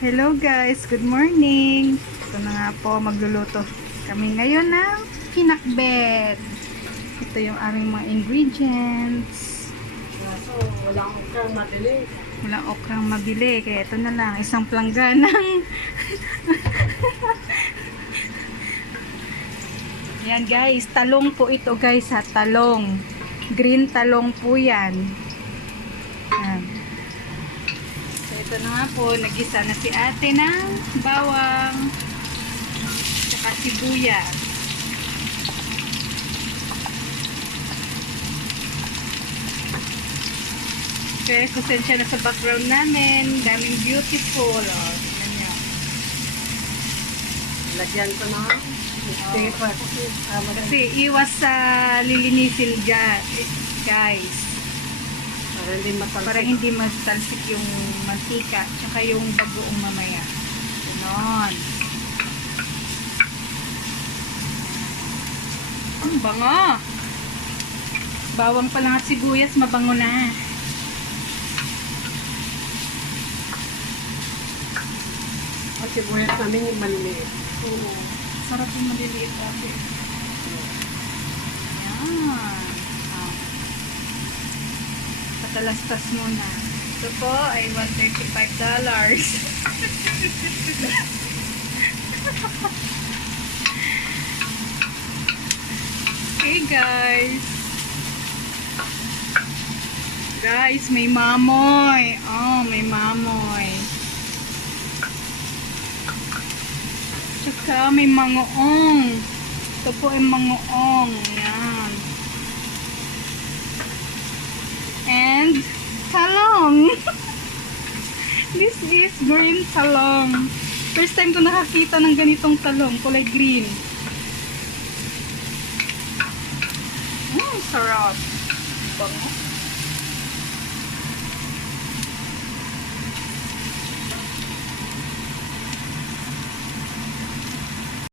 Hello guys, good morning. Ito na nga po, magluluto kami ngayon ng pinakbet. Ito yung aming mga ingredients. So, wala akong kang mabili. Walang okrang mabili, kaya ito na lang, isang plangganang. Yan guys, talong po ito guys ha, talong. Green talong po yan. Yan. So ito na nga po, nagisa na si ate ng bawang, saka sibuyas. Okay, kusensya na sa background namin, daming beautiful. Oh, tingnan nyo. Lagyan ko na paper. Kasi iwas sa lilinisin dyan, guys. Para hindi matalsik. Para hindi matalsik yung mantika, tsaka yung bagoong mamaya. Ganon. Ang bango! Bawang pa lang at sibuyas, mabango na. Ang sibuyas namin yung maliliit. Oo. Sarap yung maliliit ate. Yan. Ah. Patalastas muna. Ito po ay $135. Okay guys. Guys, may mamoy. Oh, may mamoy. Tsaka may mangoong. Ito po ay mangoong. Yan. And talong. This is green talong. First time ko nakakita ng ganitong talong. Kulay green. Sarap. Bango.